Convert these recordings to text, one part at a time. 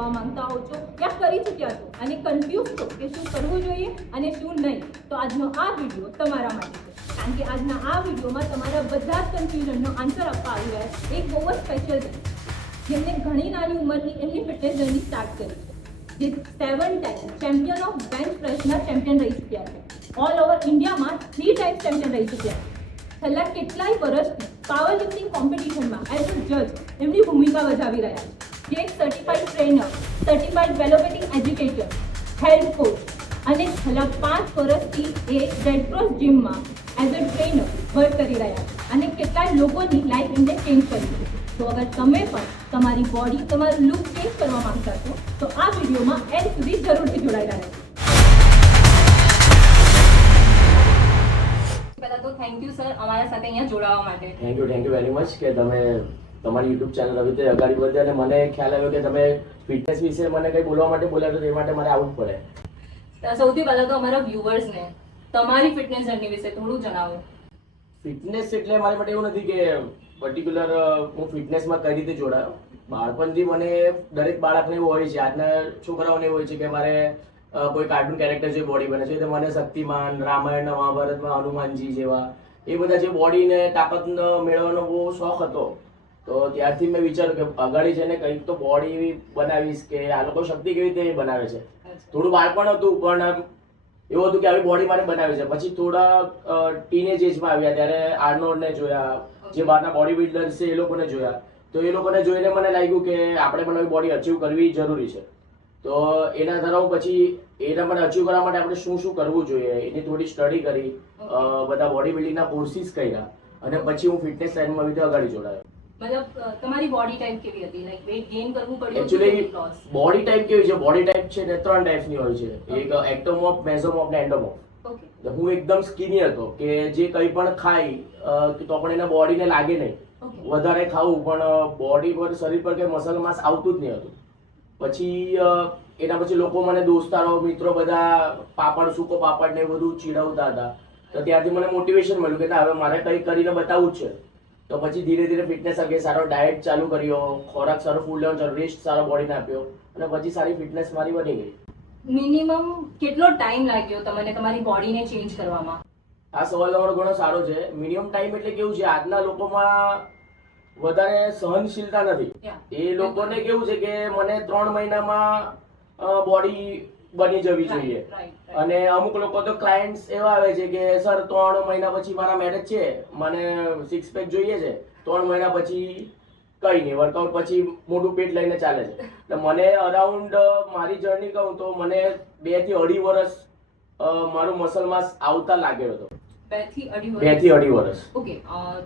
થવા માંગતા હો છો યા કરી ચૂક્યા છો અને કન્ફ્યુઝ છો કે શું કરવું જોઈએ અને શું નહીં, તો આજનો આ વિડીયો તમારા માટે છે. કારણ કે આજના આ વિડીયોમાં તમારા બધા જ કન્ફ્યુઝનનો આન્સર આપવા આવી રહ્યા છે એક બહુ જ સ્પેશિયલ છે, જેમને ઘણી નાની ઉંમરથી એમની ફિટનેસ જર્ની સ્ટાર્ટ કરી છે, જે 7 ટાઈમ ચેમ્પિયન ઓફ બેન્ચ પ્રેસના ચેમ્પિયન રહી ચૂક્યા છે, ઓલ ઓવર ઇન્ડિયામાં 3 ટાઈમ ચેમ્પિયન રહી ચૂક્યા છે, છેલ્લા કેટલાય વર્ષથી પાવર લિફ્ટિંગ કોમ્પિટિશનમાં એઝ અ જજ એમની ભૂમિકા ભજાવી રહ્યા છે, જે એક સર્ટિફાઈડ ટ્રેનર, સર્ટિફાઈડ વેલોપેથિક એજ્યુકેટર, હેલ્થ કોચ અને છેલ્લા 5 વર્ષથી એ રેડ ક્રોસ જીમમાં એઝ અ ટ્રેનર વર્ક કરી રહ્યા છે અને કેટલાય લોકોની લાઈફ એમને ચેન્જ કરી છે. તો અગર તમે પણ તમારી બોડી, તમારું લુક ચેન્જ કરવા માંગતા છો તો આ વિડીયોમાં એન્ડ સુધી જરૂરથી જોડાયેલા રહેજો. પહેલા તો થેન્ક યુ સર અમારા સાથે અહીંયા જોડાવા માટે. થેન્ક યુ વેરી મચ કે તમે તમારી યુટ્યુબ ચેનલ આવી રીતે આગળ વધે અને મને ખ્યાલ આવ્યો કે તમે ફિટનેસ વિશે મને કંઈ બોલવા માટે બોલ્યા તો તે માટે મારે આવવું પડે. સૌથી પહેલા તો અમારા વ્યુઅર્સને તમારી ફિટનેસ જર્ની વિશે થોડું જણાવો. ફિટનેસ એટલે મારી માટે એવું નથી કે પર્ટિક્યુલર હું ફિટનેસમાં કઈ રીતે જોડાયો. બાળપણથી મને દરેક બાળકને એવું હોય છે, આજના છોકરાઓને એવું હોય છે કે મારે કોઈ કાર્ટૂન કેરેક્ટર જે બોડી બને છે તો મને શક્તિમાન, રામાયણ, મહાભારતમાં હનુમાનજી જેવા એ બધા જે બોડીને તાકાત મેળવવાનો બહુ શોખ હતો. તો ત્યારથી મેં વિચાર્યું કે અગાડી જઈને કંઈક તો બોડી એવી બનાવીશ કે આ લોકો શક્તિ કેવી રીતે બનાવે છે. થોડું બાળપણ હતું પણ એવું હતું કે આવી બોડી મારે બનાવી છે. પછી થોડા ટીનેજ એજમાં આવ્યા ત્યારે આર્નોલ્ડને જોયા, જે બહારના બોડી બિલ્ડર્સ છે એ લોકોને જોયા. તો એ લોકોને જોઈને મને લાગ્યું કે આપણે પણ આવી બોડી અચીવ કરવી જરૂરી છે. તો એના દ્વારા હું પછી એના મને અચીવ કરવા માટે આપણે શું શું કરવું જોઈએ એની થોડી સ્ટડી કરી, બધા બોડી બિલ્ડિંગના કોર્સિસ કર્યા અને પછી હું ફિટનેસ લાઈનમાં આવી રીતે આગળ જોડાયો. મતલબ તમારી બોડી ટાઈપ કેવી હતી? લાઈક વેટ ગેઇન કરવું પડ્યું? એકચ્યુઅલી બોડી ટાઈપ કેવી છે, બોડી ટાઈપ છે ને 3 ટાઈપની હોય છે. એક એક્ટોમોર્ફ, મેસોમોર્ફ ને એન્ડોમોર્ફ. હું એકદમ સ્કિની હતો કે જે કંઈ પણ ખાઈ તો પણ એના બોડીને લાગે નહીં. વધારે ખાવું પણ બોડી પર, શરીર પર કઈ મસલ માસ આવતું જ નહીં હતું. પછી એના પછી લોકો મને દોસ્તારો, મિત્રો બધા પાપડ, સૂકો પાપડ ને બધું ચીડવતા હતા. તો ત્યારથી મને મોટિવેશન મળ્યું કે ના હવે મારે કંઈ કરીને બતાવવું જ છે. તો પછી ધીરે ધીરે ફિટનેસ અંગે સારો ડાયટ ચાલુ કર્યો, ખોરાક સારો ફૂડ લેવાનો ચાલુ, રેસ્ટ સારો બોડીને આપ્યો અને પછી સારી ફિટનેસ મારી બની ગઈ. મિનિમમ કેટલો ટાઈમ લાગ્યો તમને તમારી બોડીને ચેન્જ કરવામાં? આ સવાલ તમારો ઘણો સારો છે. મિનિમમ ટાઈમ એટલે કેવું છે, આજના લોકોમાં વધારે સહનશીલતા નથી. એ લોકોને કેવું છે કે મને 3 મહિનામાં બોડી બની જવી જોઈએ. અને અમુક લોકો તો ક્લાયન્ટ્સ એવા આવે છે કે સર 3 મહિના પછી મારા મેરેજ છે, મને 6 પેક જોઈએ છે, 3 મહિના પછી કઈ નહીં, વર્કઆઉટ પછી મોટું પેટ લઈને ચાલે છે. એટલે મને અરાઉન્ડ મારી જર્ની કહું તો મને 2 થી 2.5 વર્ષ મારું મસલ માસ આવતા લાગ્યો હતો. 2 થી 2.5 વર્ષ. ઓકે.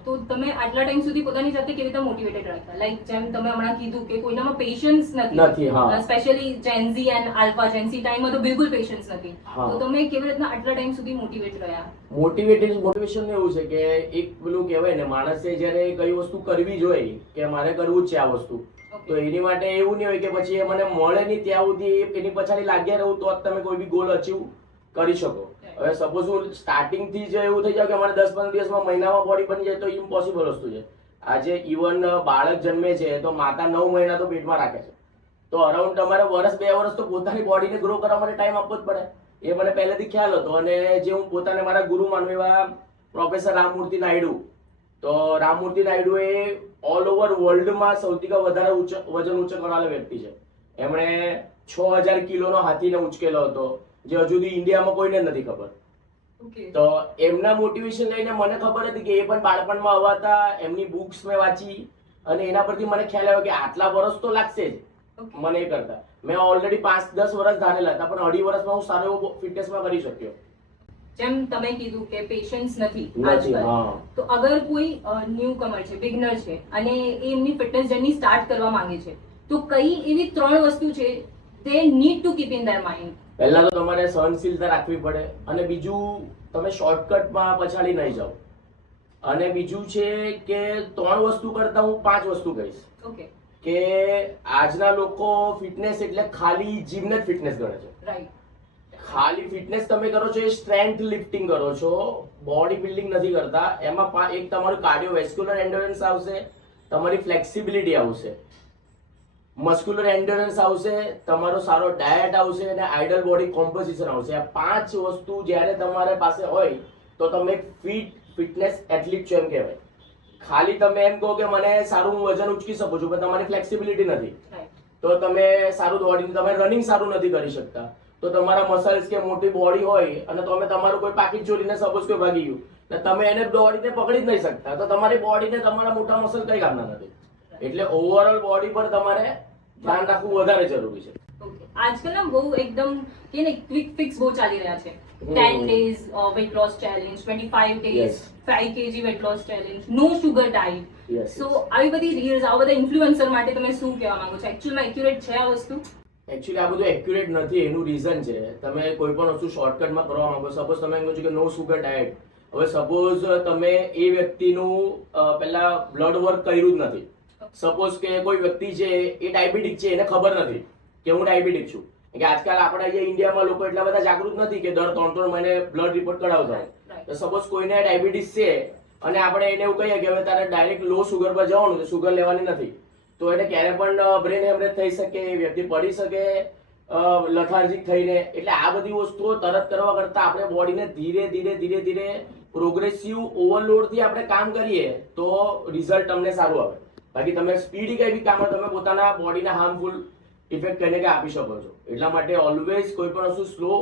તો તમે આટલા ટાઈમ સુધી પોતાની જાતે કેવી રીતે મોટિવેટેડ રાખતા? લાઈક જેમ તમે હમણાં કીધું કે કોઈનામાં પેશન્સ નથી. Specially Gen Z and alpha Gen Z ટાઈમમાં તો બિલકુલ પેશન્સ નથી. તો તમે કેવી રીતના આટલા ટાઈમ સુધી મોટિવેટ રહ્યા? મોટિવેશન એવું છે કે એક પેલું કહેવાય ને, માણસે જ્યારે કઈ વસ્તુ કરવી જોઈએ કે મારે કરવું જ છે આ વસ્તુ, તો એની માટે એવું નહીં હોય કે પછી એ મને મળે નહીં ત્યાં સુધી એની પછાડી લાગ્યા રહું તો જ તમે કોઈ બી ગોલ અચીવ કરી શકો. હવે સપોઝ હું સ્ટાર્ટિંગ થી જ એવું થઈ જાય કે અમારે 10-15 દિવસમાં, મહિનામાં બોડી બની જાય તો ઇમ્પોસિબલ વસ્તુ છે. આજે ઇવન બાળક જન્મે છે તો માતા 9 મહિના તો પેટમાં રાખે છે. તો અરાઉન્ડ તમારે 1-2 વર્ષ તો પોતાની બોડીને ગ્રો કરવા માટે ટાઈમ આપવો જ પડે. એ મને પહેલેથી ખ્યાલ હતો. અને જે હું પોતાને મારા ગુરુ માનું એવા પ્રોફેસર રામમૂર્તિ નાયડુ, તો રામમૂર્તિ નાયડુ એ ઓલ ઓવર વર્લ્ડમાં સૌથી વધારે વજન ઊંચો કરનારો વ્યક્તિ છે. એમણે 6000 કિલોનો હાથીને ઉંચકેલો હતો, જે હજુ સુધી ઇન્ડિયામાં કોઈને નથી ખબર. તો એમના મોટિવેશન લઈને મને ખબર હતી કે એ પણ બાળપણમાં હવાતા, એમની બુક્સ મેં વાંચી અને એના પરથી મને ખ્યાલ આવ્યો કે આટલા વર્ષ તો લાગશે જ મને એ કરતા. મેં ઓલરેડી 5-10 વર્ષ ધારેલા હતા, પણ 2.5 વર્ષમાં હું સારો એવો ફિટનેસમાં કરી શક્યો. જેમ તમે કીધું કે પેશન્સ નથી આજકાલ, તો અગર કોઈ ન્યુ કમર છે, બિગનર છે અને એ એમની ફિટનેસ જર્ની સ્ટાર્ટ કરવા માંગે છે, તો કઈ એવી 3 વસ્તુ છે they need to keep in their mind? પહેલા તો તમારે સહનશીલતા રાખવી પડે અને બીજું તમે શોર્ટકટમાં પછાડી નહીં જાઓ. અને બીજું છે કે 3 વસ્તુ કરતા હું 5 વસ્તુ કહીશ. ઓકે. કે આજના લોકો ફિટનેસ એટલે ખાલી જીમને જ ફિટનેસ ગણે છે. રાઈટ. ખાલી ફિટનેસ તમે કરો છો એ સ્ટ્રેન્થ લિફ્ટિંગ કરો છો, બોડી બિલ્ડિંગ નથી કરતા. એમાં એક તમારું કાર્ડિયોવેસ્ક્યુલર એન્ડોરન્સ આવશે, તમારી ફ્લેક્સિબિલિટી આવશે. મસ્ક્યુલર એન્ડ્યોરન્સ આવશે, તમારો સારો ડાયટ આવશે અને આઇડલ બોડી કોમ્પોઝિશન આવશે. આ 5 વસ્તુ જ્યારે તમારા પાસે હોય તો તમે ફિટનેસ એથ્લીટ છો એમ કહેવાય. ખાલી તમે એમ કહો કે મને સારું વજન ઉચકી શકું છું પણ તમારી ફ્લેક્સિબિલિટી નથી, તો તમે સારું દોડીને તમે રનિંગ સારું નથી કરી શકતા, તો તમારા મસલ્સ કે મોટી બોડી હોય અને તમે તમારું કોઈ પાકીટ ચોરીને સપોઝ કોઈ ભાગી ગયું ને તમે એને દોડીને પકડી જ નહીં શકતા, તો તમારી બોડીને તમારા મોટા મસલ કઈ કામના નથી. એટલે ઓવરઓલ બોડી પર તમારે ધ્યાન રાખવું વધારે જરૂરી છે. આજકાલ ના બહુ એકદમ કે ને ક્વિક ફિક્સ બહુ ચાલી રહ્યા છે. 10 days weight loss challenge, 25 days Yes. 5 kg weight loss challenge, no sugar diet. Yes, So આવી બધી રીલ્સ, આવા બધા ઇન્ફ્લુએન્સર માટે તમે શું કહેવા માંગો છો? એકચ્યુઅલમાં એક્યુરેટ છે આ વસ્તુ? એકચ્યુઅલી આ બધું એક્યુરેટ નથી. એનું રીઝન છે તમે કોઈ પણ વસ્તુ શોર્ટકટમાં કરવા માંગો. સપોઝ તમે એમ કહો છો કે નો સુગર ડાયટ. હવે સપોઝ તમે એ વ્યક્તિનું પહેલા બ્લડ વર્ક કર્યું જ નથી. સપોઝ કે કોઈ વ્યક્તિ છે એ ડાયાબિટીક છે, એને ખબર નથી કે હું ડાયાબિટીક છું. કે આજકાલ આપણા અહીંયા ઇન્ડિયામાં લોકો એટલા બધા જાગૃત નથી કે દર 3-3 મહિને બ્લડ રિપોર્ટ કઢાવતા હોય. તો સપોઝ કોઈને ડાયાબિટીસ છે અને આપણે એને એવું કહીએ કે હવે તારે ડાયરેક્ટ લો સુગર પર જવાનું છે, સુગર લેવાની નથી, તો એને ક્યારે પણ બ્રેન હેમરેજ થઈ શકે, વ્યક્તિ પડી શકે લથાર્જિક થઈને. એટલે આ બધી વસ્તુઓ તરત કરવા કરતા આપણે બોડીને ધીરે ધીરે પ્રોગ્રેસિવ ઓવરલોડથી આપણે કામ કરીએ તો રિઝલ્ટ તમને સારું આવે. બાકી તમે સ્પીડી કઈ બી કામ તમે પોતાના બોડીને હાર્મફુલ ઇફેક્ટ કરીને કે આપી શકો છો. એટલા માટે ઓલવેઝ કોઈ પણ વસ્તુ સ્લો,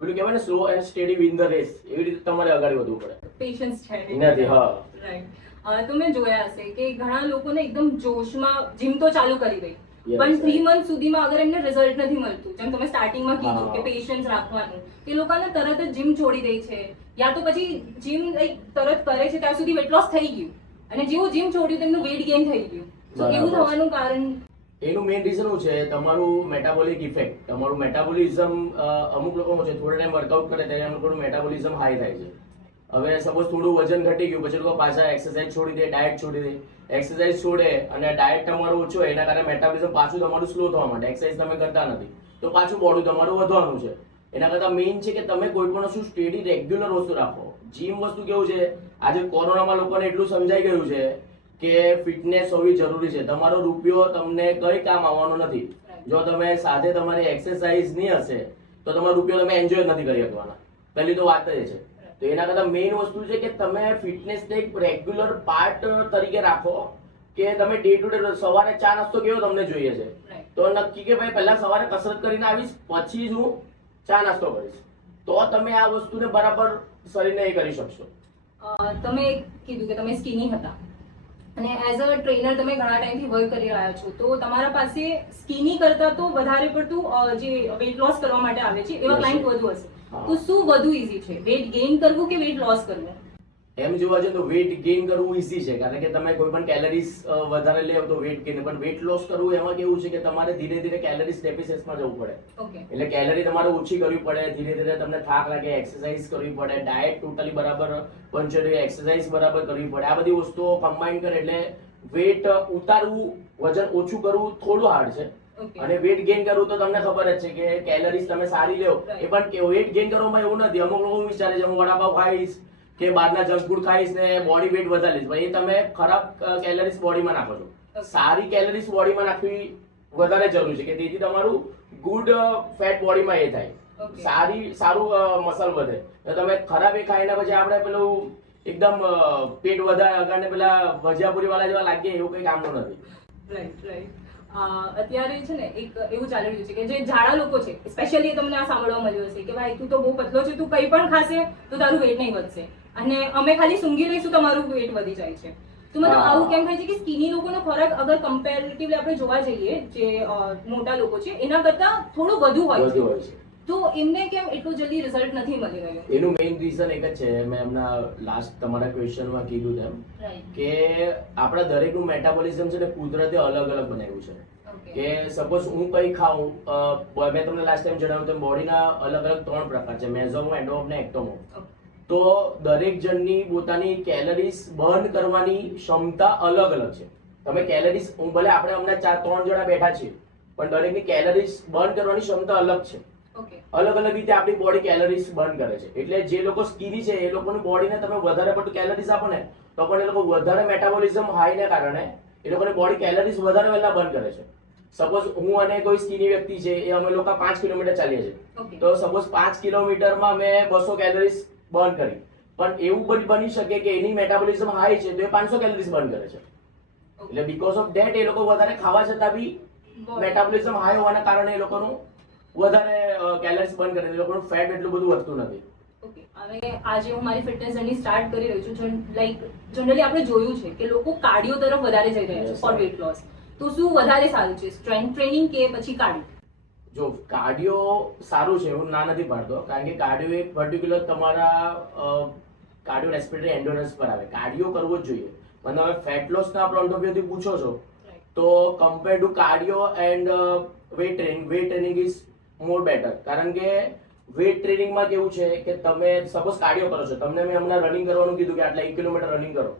પેલું કહેવાય ને slow and steady win the race, એવી રીતે તમારે આગળ વધવું પડે. પેશન્સ છે નથી. હા, રાઈટ. તમે જોયા હશે કે ઘણા લોકોને એકદમ જોશમાં જીમ તો ચાલુ કરી દઈ, Yes, પણ 3 right. મંથ સુધીમાં અગર એમને રિઝલ્ટ નથી મળતું, જેમ તમે સ્ટાર્ટિંગમાં કીધું હા. કે પેશન્સ રાખવાનું, એ લોકોને તરત જ જીમ છોડી દે છે, યા તો પછી જીમ તરત કરે છે ત્યાં સુધી વેટ લોસ થઈ ગયું અને જેવું જીમ છોડ્યું તેમનું વેટ ગેઇન થઈ ગયું. તો એવું બરાબર. થવાનું કારણ એનું મેઇન રીઝન શું છે? તમારું મેટાબોલિક ઇફેક્ટ, તમારું મેટાબોલિઝમ. અમુક લોકો છે થોડા ટાઈમ વર્કઆઉટ કરે ત્યારે અમુક લોકોનું મેટાબોલિઝમ હાઈ થાય છે. હવે સપોઝ થોડું વજન ઘટી ગયું પછી લોકો પાછા એક્સરસાઇઝ છોડી દે, ડાયટ છોડી દે. એક્સરસાઇઝ છોડે અને ડાયટ તમારું ઓછું હોય એના કારણે મેટાબોલિઝમ પાછું તમારું સ્લો થવા માટે, એક્સરસાઇઝ તમે કરતા નથી તો પાછું બોડી તમારું વધવાનું છે. એના કરતા મેઇન છે કે તમે કોઈ પણ વસ્તુ સ્ટેડી રેગ્યુલર વસ્તુ રાખો. જીમ વસ્તુ કેવું છે, આજે કોરોનામાં લોકોને એટલું સમજાઈ ગયું છે કે ફિટનેસ હોવી જરૂરી છે. તમારો રૂપિયો તમને કઈ કામ આવવાનો નથી. જો તમે સાથે તમારી એક્સરસાઇઝ નહીં હશે તો તમારો રૂપિયો તમે એન્જોય નથી કરી શકવાના. પહેલી તો વાત એ છે. તો એના કરતા મેઇન વસ્તુ છે કે તમે ફિટનેસને એક રેગ્યુલર પાર્ટ તરીકે રાખો કે તમે ડે ટુ ડે સવારે ચા નાસ્તો કેવો તમને જોઈએ છે, તો નક્કી કે ભાઈ પહેલા સવારે કસરત કરીને આવીશ પછી જ હું ચા નાસ્તો કરીશ, તો તમે આ વસ્તુને બરાબર શરીરને એ કરી શકશો. તમે કીધું કે તમે સ્કિની હતા અને એઝ અ ટ્રેનર તમે ઘણા ટાઈમથી વર્ક કરી રહ્યા છો, તો તમારા પાસે સ્કિની કરતા તો વધારે પડતું જે વેટ લોસ કરવા માટે આવે છે એવા Yes, ક્લાયન્ટ sir. વધુ હશે. તો શું વધુ ઈઝી છે, વેટ ગેઇન કરવું કે વેટ લોસ કરવું? એમ જોવા જઈએ તો વેટ ગેઇન કરવું ઈઝી છે, કારણ કે તમે કોઈ પણ કેલરીઝ વધારે લેવો તો વેટ ગેઇન. પણ વેટ લોસ કરવું એમાં કેવું છે કે તમારે ધીરે ધીરે કેલરીઝ ડેફિસિટમાં જવું પડે. ઓકે. એટલે કેલરી તમારે ઓછી કરવી પડે, ધીરે ધીરે તમને થાક લાગે, એક્સરસાઇઝ કરવી પડે, ડાયટ ટોટલી બરાબર પંચોતેર, એક્સરસાઇઝ બરાબર કરવી પડે. આ બધી વસ્તુઓ કમ્બાઈન કરે એટલે વેટ ઉતારવું, વજન ઓછું કરવું થોડું હાર્ડ છે. ઓકે. અને વેટ ગેઇન કરવું તો તમને ખબર જ છે કે કેલરીઝ તમે સારી લો એ પણ વેટ ગેઇન કરવામાં એવું નથી. અમુક લોકો વિચારે છે હું વડાપાવ ખાઈશ કે બહારના જંક ફૂડ ખાઈશ ને બોડી વેટ વધારીશ, પણ એ તમે ખરાબ કેલરીઝ બોડીમાં નાખો છો. સારી કેલરીઝ બોડીમાં નાખવી વધારે જરૂરી છે કે તેથી તમારું ગુડ ફેટ બોડીમાં એ થાય, Okay. સારું મસલ વધે. તો તમે ખરાબ એ ખાઈને પછી આપણે પેલું એકદમ પેટ વધારે અગાડને પેલા ભજીયાપુરી વાળા જેવા લાગીએ એવું કઈ કામનું નથી. Right right. અત્યારે છે ને એક એવું ચાલી રહ્યું છે કે જે જાડા લોકો છે, સ્પેશિયલી તમને આ સાંભળવા મળ્યું હશે કે ભાઈ તું તો બહુ પતલો છે, તું કંઈ પણ ખાશે તો તારું વેટ નહીં વધશે અને અમે ખાલી સૂંઘી લઈશું તમારું વેટ વધી જાય છે. તો મતલબ હા. આવું કેમ થાય છે કે સ્કિની લોકોનો ખોરાક અગર કમ્પેરેટિવલી આપણે જોવા જઈએ જે મોટા લોકો છે એના કરતા થોડું વધુ હોય વધુ છે, હોય છે. તો એમને કેમ એટલું જલ્દી રિઝલ્ટ નથી મળી રહ્યું? એનું મેઇન રીઝન એક જ છે, મેં એમના લાસ્ટ તમારા ક્વેશ્ચનમાં કીધું તેમ રાઈટ. કે આપણા દરેકનું મેટાબોલિઝમ છે ને કુદરતે અલગ અલગ બનાવ્યું છે. ઓકે. કે સપોઝ હું કંઈ ખાઉં, મેં તમને લાસ્ટ ટાઈમ જણાવ્યું તેમ બોડીના અલગ અલગ 3 પ્રકાર છે, મેઝોમો, એન્ડોમો ને એક્ટોમો. તો દરેક જણની પોતાની કેલરીઝ બર્ન કરવાની ક્ષમતા અલગ અલગ છે. તમે કેલરીઝ, ભલે આપણે હમણાં 3 જણા બેઠા છીએ પણ દરેકની કેલરીઝ બર્ન કરવાની ક્ષમતા અલગ છે. ઓકે. અલગ અલગ રીતે આપણી બોડી કેલરીઝ બર્ન કરે છે. એટલે જે લોકો સ્કિની છે એ લોકોની બોડીને તમે વધારે પડતું કેલરીઝ આપો ને તો પણ એ લોકો વધારે મેટાબોલિઝમ હાઈ ને કારણે એ લોકોની બોડી કેલરીઝ વધારે વહેલા બર્ન કરે છે. સપોઝ હું અને કોઈ સ્કીની વ્યક્તિ છે એ અમે લોકો 5 કિલોમીટર ચાલીએ છીએ, ઓકે તો સપોઝ 5 કિલોમીટરમાં મેં 200 કેલરીઝ બર્ન કરી, પણ એવું પણ બની શકે કે એની મેટાબોલિઝમ હાઈ છે તો એ 500 કેલરીઝ બર્ન કરે છે. એટલે બીકોઝ ઓફ ધેટ એ લોકો વધારે ખાવા છતાં બી મેટાબોલિઝમ હાઈ હોવાના કારણે એ લોકોનું વધારે કેલરીઝ બર્ન કરે, એ લોકોનું ફેટ એટલું બધું વધતું નથી. ઓકે, હવે આજે હું મારી ફિટનેસ જર્ની સ્ટાર્ટ કરી રહી છું. લાઈક જનરલી આપણે જોયું છે કે લોકો કાર્ડિયો તરફ વધારે જઈ રહ્યા છે Yes, for sir. Weight loss. તો શું વધારે સારું છે, સ્ટ્રેન્થ ટ્રેનિંગ કે પછી કાર્ડિયો? જો કાર્ડિયો સારું છે એવું ના નથી પાડતો, કારણ કે કાર્ડિયો એક પર્ટિક્યુલર તમારા કાર્ડિયો રેસ્પિરેટરી એન્ડોરન્સ પર આવે, કાર્ડિયો કરવો જ જોઈએ. પણ તમે ફેટ લોસના પોઈન્ટ ઓફ વ્યૂથી પૂછો છો તો compare to cardio and weight training is more better. કારણ કે વેટ ટ્રેનિંગમાં કેવું છે કે તમે સપોઝ કાર્ડિયો કરો છો, તમને મેં હમણાં રનિંગ કરવાનું કીધું કે આટલા 1 કિલોમીટર રનિંગ કરો,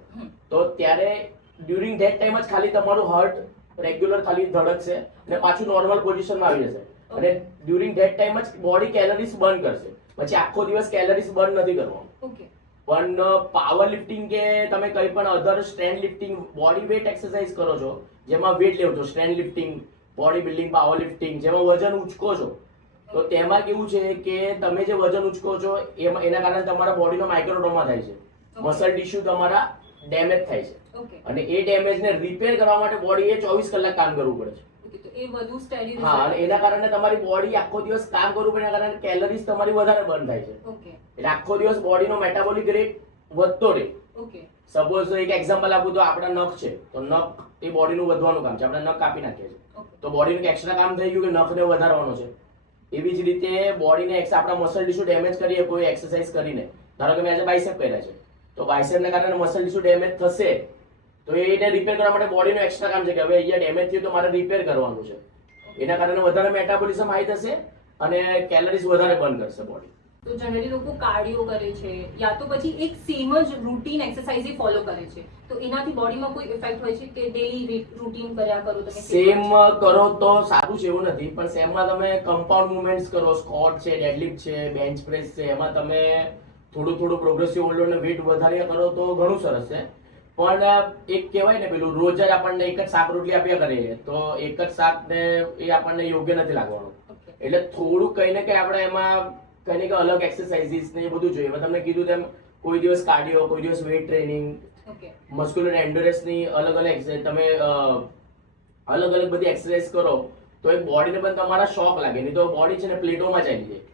તો ત્યારે ડ્યુરિંગ ધેટ ટાઈમ જ ખાલી તમારું હાર્ટ રેગ્યુલર ખાલી ધડકશે અને પાછું નોર્મલ પોઝિશનમાં આવી જશે, અને ડ્યુરિંગ ધેટ ટાઈમ જ બોડી કેલરીઝ બર્ન કરશે. પછી આખો દિવસ કેલરીઝ બર્ન નથી કરવાનું. ઓકે, પણ પાવર લિફ્ટિંગ કે તમે કંઈ પણ other strength lifting body weight exercise કરો છો, જેમાં વેટ લેવો છો, strength lifting, body building, power lifting, જેમાં વજન ઉચકો છો, તો તેમાં કેવું છે કે તમે જે વજન ઉચકો છો એના કારણે તમારા બોડીનો માઇક્રોટ્રોમા થાય છે, મસલ ટિશ્યુ તમારા ડેમેજ થાય છે, ઓકે, અને એ ડેમેજને રિપેર કરવા માટે બોડીએ 24 કલાક કામ કરવું પડે છે. ઓકે. તો એ વધુ સ્ટેડી હા, અને એના કારણે તમારી બોડી આખો દિવસ કામ કરવું પડે, એના કારણે કેલરીઝ તમારી વધારે બર્ન થાય છે. ઓકે, એટલે આખો દિવસ બોડીનો મેટાબોલિક રેટ વધતો રહે. ઓકે, સપોઝ એક એક્ઝામ્પલ આપું તો આપણા નખ છે, તો નખ એ બોડીનું વધવાનું કામ છે, આપણે નખ કાપી નાખીએ છીએ, ઓકે, તો બોડીનું એક્સ્ટ્રા કામ થઈ ગયું કે નખને વધારવાનો છે. એવી જ રીતે બોડીને આપણા મસલ ટિશ્યુ ડેમેજ કરીએ કોઈ એક્સરસાઇઝ કરીને, ધારો કે મેં આજે બાઇસેપ કર્યા છે, તો બાઇસેપને કારણે મસલ ટિશ્યુ ડેમેજ થશે, તો એને રિપેર કરવા માટે બોડીનું એક્સ્ટ્રા કામ છે કે હવે અહીંયા ડેમેજ થયું તો મારે રિપેર કરવાનું છે. એના કારણે વધારે મેટાબોલિઝમ હાઈ થશે અને કેલરીઝ વધારે બર્ન કરશે બોડી. તો જનરલી લોકો કાર્ડિયો કરે છે યા તો પછી એક સેમ જ રૂટીન એક્સરસાઇઝ ફોલો કરે છે, તો એનાથી બોડીમાં કોઈ ઇફેક્ટ હોય છે કે ડેલી રૂટીન કર્યા કરો તમે? સેમ કરો તો સારું છે એવું નથી, પણ સેમમાં તમે કમ્પાઉન્ડ મુવમેન્ટ્સ કરો, સ્ક્વોટ છે, ડેડલિફ્ટ છે, બેન્ચ પ્રેસ છે, એમાં તમે થોડું પ્રોગ્રેસિવ ઓલ્ડર ને વેટ વધારે કરો તો ઘણું સરસ છે. પણ એક કહેવાય ને પેલું રોજ જ આપણને એક જ શાક રોટલી આપ્યા કરીએ તો એક જ શાક ને એ આપણને યોગ્ય નથી લાગવાનું. એટલે થોડું કંઈ ને કંઈ આપણે એમાં કંઈ ને કંઈ અલગ એક્સરસાઇઝીસ ને એ બધું જોઈએ. મેં તમને કીધું તેમ કોઈ દિવસ કાર્ડિયો, કોઈ દિવસ વેટ ટ્રેનિંગ, ઓકે, મસ્ક્યુલર એન્ડોરન્સ ની અલગ અલગ એક્સરસાઇઝ, તમે અલગ અલગ બધી એક્સરસાઇઝ કરો તો એ બોડીને પણ તમારા શોખ લાગે, નહીં તો બોડી છે ને પ્લેટોમાં ચાલી જાય.